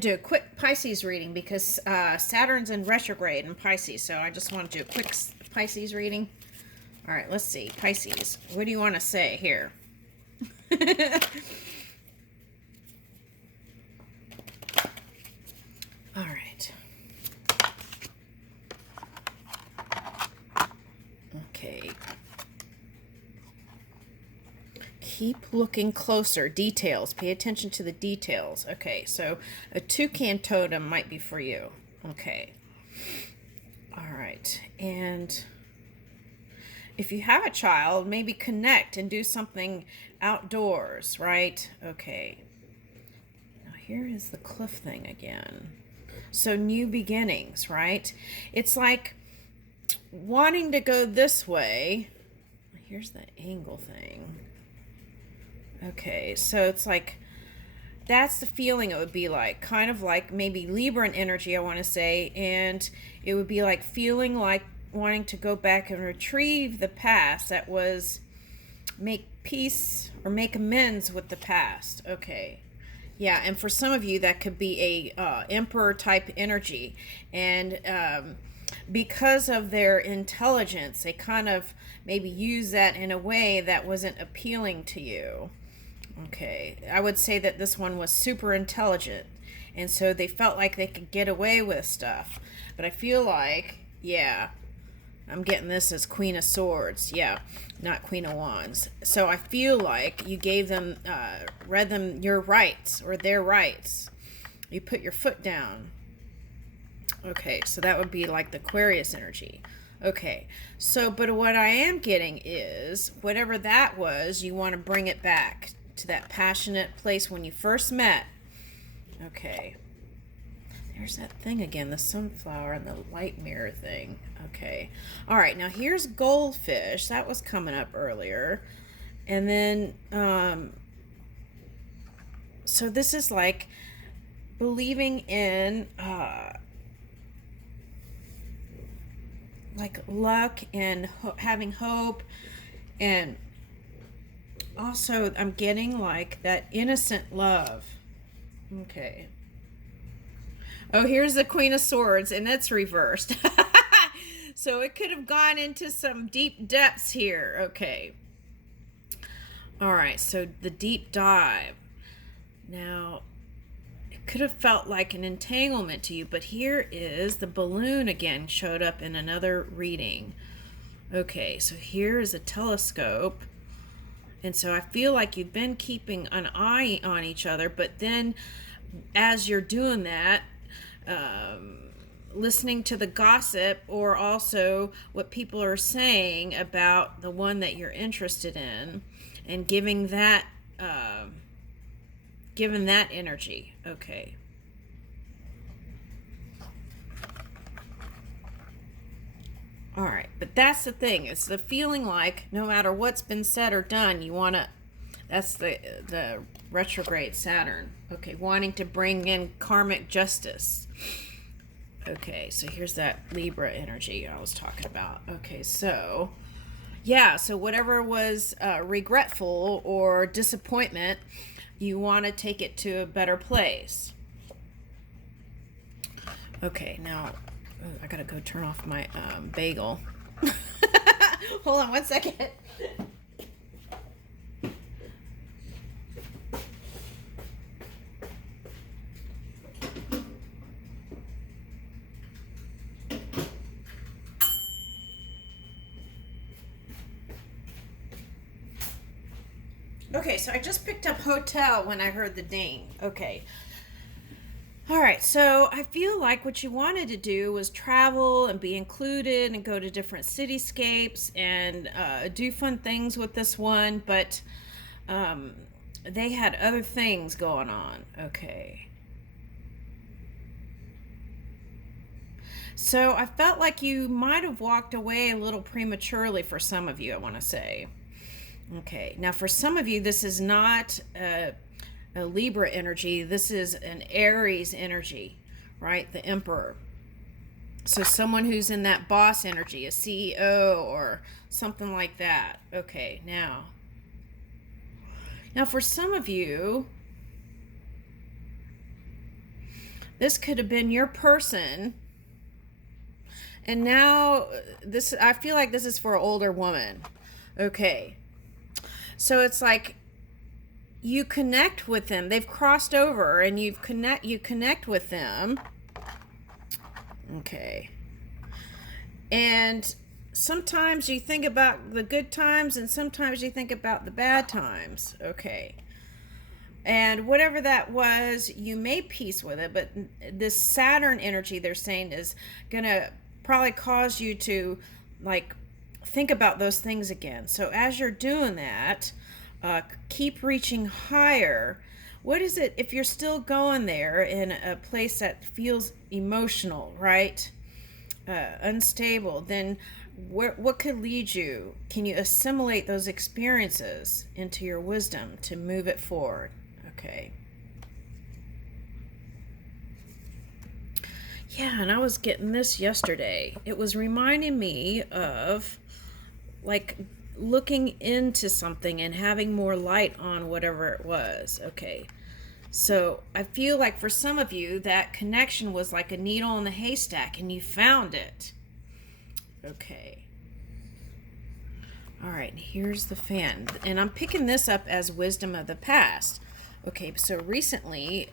Do a quick Pisces reading because Saturn's in retrograde in Pisces, so I just want to do a quick Pisces reading. All right, let's see. Pisces, what do you want to say here? All right. Okay. Keep looking closer. Details. Pay attention to the details. Okay, so a toucan totem might be for you. Okay. All right. And if you have a child, maybe connect and do something outdoors, right? Okay. Now here is the cliff thing again. So new beginnings, right? It's like wanting to go this way. Here's the angle thing. Okay, so it's like that's the feeling it would be like, kind of like maybe Libran energy, I want to say, and it would be like feeling like wanting to go back and retrieve the past, that was make peace or make amends with the past. Okay. Yeah, and for some of you that could be a emperor type energy, and because of their intelligence they kind of maybe use that in a way that wasn't appealing to you. Okay, I would say that this one was super intelligent, and so they felt like they could get away with stuff. But I feel like, yeah, I'm getting this as Queen of Swords. Yeah, not Queen of Wands. So I feel like you gave them, read them your rights or their rights. You put your foot down. Okay, so that would be like the Aquarius energy. Okay, so, but what I am getting is, whatever that was, you want to bring it back to that passionate place when you first met. Okay. There's that thing again, the sunflower and the light mirror thing. Okay. All right, now here's goldfish. That was coming up earlier. And then, so this is like believing in, like luck and having hope, and also I'm getting like that innocent love. Okay. Oh, here's the Queen of Swords, and it's reversed. So it could have gone into some deep depths here. Okay. All right, so the deep dive. Now, it could have felt like an entanglement to you, but here is the balloon again, showed up in another reading. Okay, so here is a telescope. And so I feel like you've been keeping an eye on each other, but then as you're doing that, listening to the gossip or also what people are saying about the one that you're interested in, and giving that energy. Okay. All right, but that's the thing. It's the feeling like no matter what's been said or done, you want to. That's the retrograde Saturn. Okay, wanting to bring in karmic justice. Okay, so here's that Libra energy I was talking about. Okay, so yeah, so whatever was regretful or disappointment, you want to take it to a better place. Okay, now I gotta go turn off my bagel. Hold on 1 second. Okay, so I just picked up hotel when I heard the ding. Okay. All right, so I feel like what you wanted to do was travel and be included and go to different cityscapes and do fun things with this one, but they had other things going on. Okay. So I felt like you might have walked away a little prematurely for some of you, I want to say. Okay, now for some of you, this is not a Libra energy. This is an Aries energy, right? The Emperor. So someone who's in that boss energy, a CEO or something like that. Okay, now for some of you, This could have been your person. And now I feel like this is for an older woman. Okay. So it's like you connect with them. They've crossed over and you connect with them. Okay. And sometimes you think about the good times and sometimes you think about the bad times. Okay. And whatever that was, you made peace with it. But this Saturn energy, they're saying, is going to probably cause you to, like, think about those things again. So as you're doing that, keep reaching higher. What is it, if you're still going there in a place that feels emotional, right? Unstable, then what could lead you? Can you assimilate those experiences into your wisdom to move it forward? Okay. Yeah, and I was getting this yesterday. It was reminding me of, like, looking into something and having more light on whatever it was. Okay. So I feel like for some of you, that connection was like a needle in the haystack and you found it. Okay. All right, here's the fan. And I'm picking this up as wisdom of the past. Okay, so recently,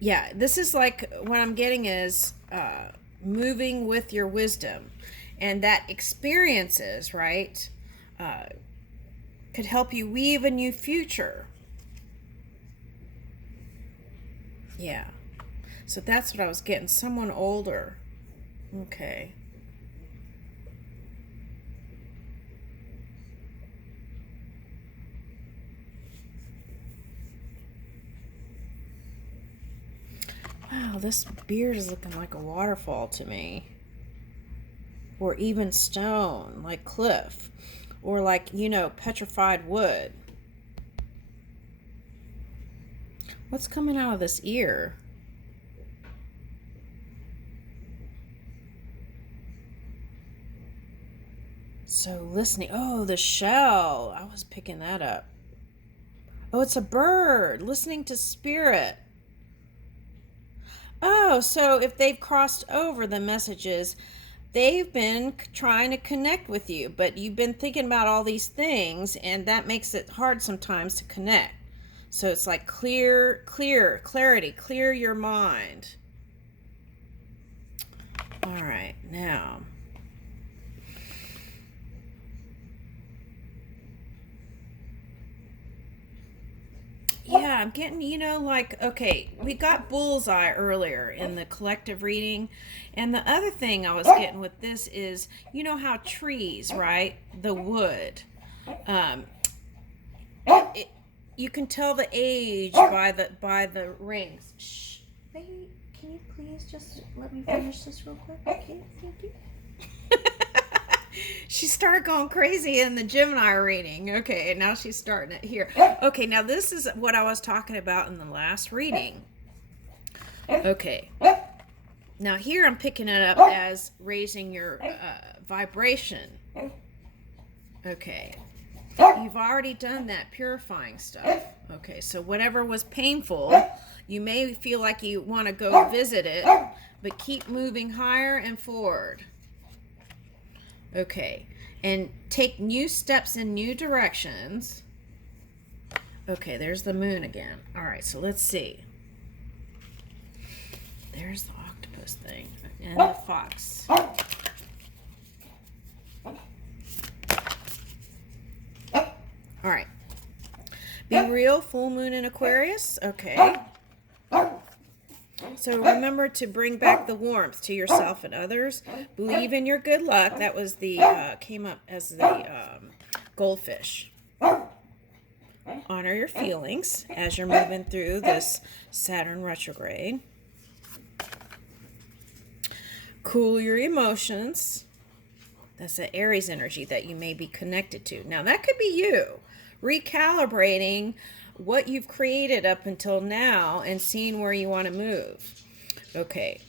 yeah, this is like what I'm getting is moving with your wisdom. And that experiences, right, could help you weave a new future. Yeah. So that's what I was getting. Someone older. Okay. Wow, this beard is looking like a waterfall to me. Or even stone, like cliff. Or like, petrified wood. What's coming out of this ear? So listening. Oh, the shell. I was picking that up. Oh, it's a bird. Listening to spirit. Oh, so if they've crossed over the messages, they've been trying to connect with you, but you've been thinking about all these things, and that makes it hard sometimes to connect. So it's like clarity, clear your mind. All right, now. Yeah, I'm getting, okay, we got bullseye earlier in the collective reading. And the other thing I was getting with this is, how trees, right? The wood. Um, it, you can tell the age by the rings. Shh, baby, can you please just let me finish this real quick? Okay, thank you. She started going crazy in the Gemini reading. Okay, and now she's starting it here. Okay, now this is what I was talking about in the last reading. Okay. Now here I'm picking it up as raising your vibration. Okay. You've already done that purifying stuff. Okay, so whatever was painful, you may feel like you want to go visit it, but keep moving higher and forward. Okay, and take new steps in new directions. Okay, there's the moon again. All right, so let's see. There's the octopus thing and the fox. All right. Be real, full moon in Aquarius. Okay. So remember to bring back the warmth to yourself and others. Believe in your good luck. That was came up as the goldfish. Honor your feelings as you're moving through this Saturn retrograde. Cool your emotions. That's the Aries energy that you may be connected to. Now that could be you recalibrating what you've created up until now and seeing where you want to move. Okay.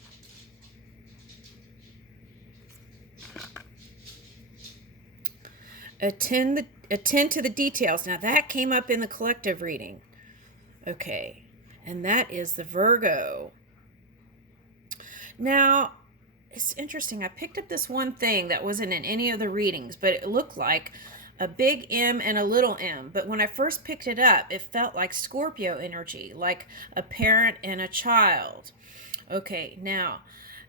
Attend to the details. Now that came up in the collective reading. Okay. and that is the Virgo. Now, it's interesting. I picked up this one thing that wasn't in any of the readings, but it looked like a big M and a little m. But when I first picked it up, it felt like Scorpio energy, like a parent and a child. Okay, now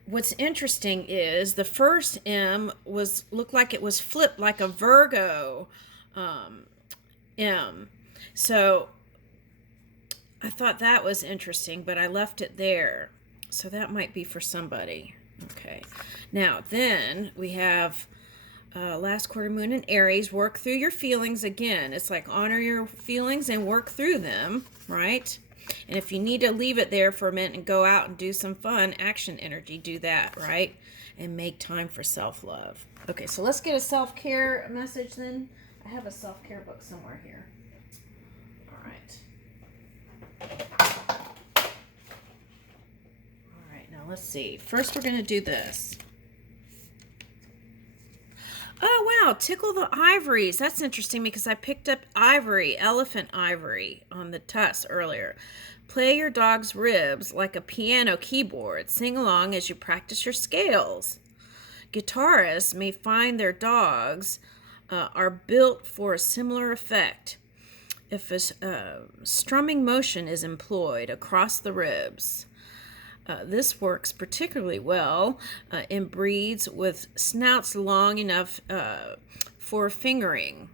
what's interesting is the first M looked like it was flipped like a Virgo M. So I thought that was interesting, but I left it there. So that might be for somebody. Okay. Now, then we have last quarter moon in Aries. Work through your feelings again. It's like honor your feelings and work through them, right? And if you need to leave it there for a minute and go out and do some fun, action energy, do that, right? And make time for self-love. Okay, so let's get a self-care message then. I have a self-care book somewhere here. All right, now let's see. First, we're going to do this. Oh, wow, tickle the ivories. That's interesting because I picked up ivory, elephant ivory, on the tusk earlier. Play your dog's ribs like a piano keyboard. Sing along as you practice your scales. Guitarists may find their dogs are built for a similar effect if a strumming motion is employed across the ribs. This works particularly well in breeds with snouts long enough for fingering.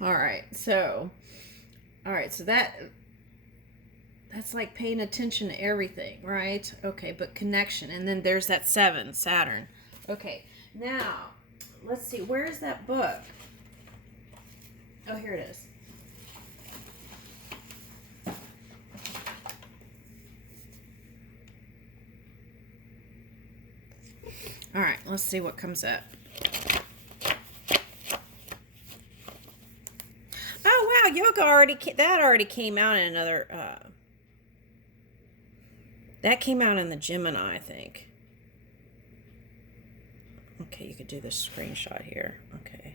All right, so that's like paying attention to everything, right? Okay, but connection, and then there's that 7, Saturn. Okay, now let's see, where is that book? Oh, here it is. All right, let's see what comes up. Oh, wow, yoga already came out in another, that came out in the Gemini, I think. Okay, you could do this screenshot here. Okay.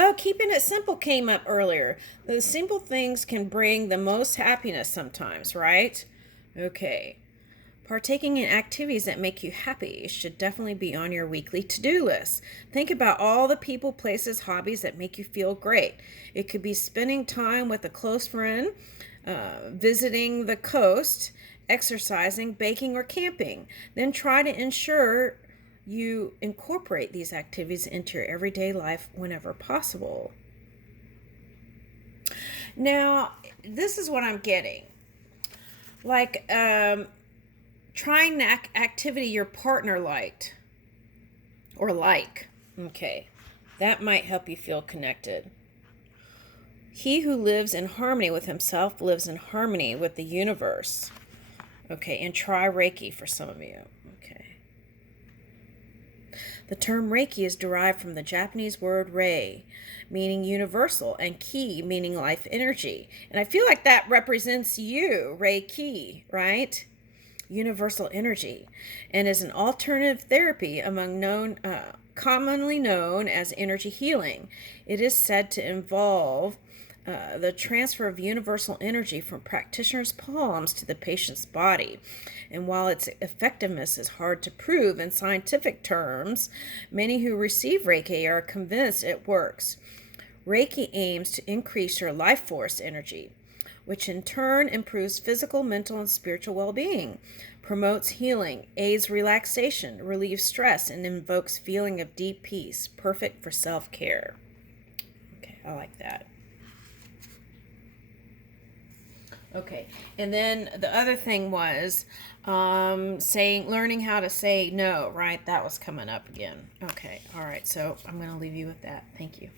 Oh, keeping it simple came up earlier. The simple things can bring the most happiness sometimes, right? Okay. Partaking in activities that make you happy should definitely be on your weekly to-do list. Think about all the people, places, hobbies that make you feel great. It could be spending time with a close friend, visiting the coast, exercising, baking, or camping. Then try to ensure you incorporate these activities into your everyday life whenever possible. Now, this is what I'm getting. Like, trying the activity your partner liked or like. Okay, that might help you feel connected. He who lives in harmony with himself lives in harmony with the universe. Okay, and try Reiki for some of you. Okay. The term Reiki is derived from the Japanese word rei, meaning universal, and ki, meaning life energy. And I feel like that represents you, Reiki, right? Universal energy, and is an alternative therapy among commonly known as energy healing. It is said to involve the transfer of universal energy from practitioner's palms to the patient's body. And while its effectiveness is hard to prove in scientific terms, many who receive Reiki are convinced it works. Reiki aims to increase your life force energy, which in turn improves physical, mental, and spiritual well-being, promotes healing, aids relaxation, relieves stress, and invokes feeling of deep peace, perfect for self-care. Okay, I like that. Okay, and then the other thing was learning how to say no, right? That was coming up again. Okay, all right, so I'm going to leave you with that. Thank you.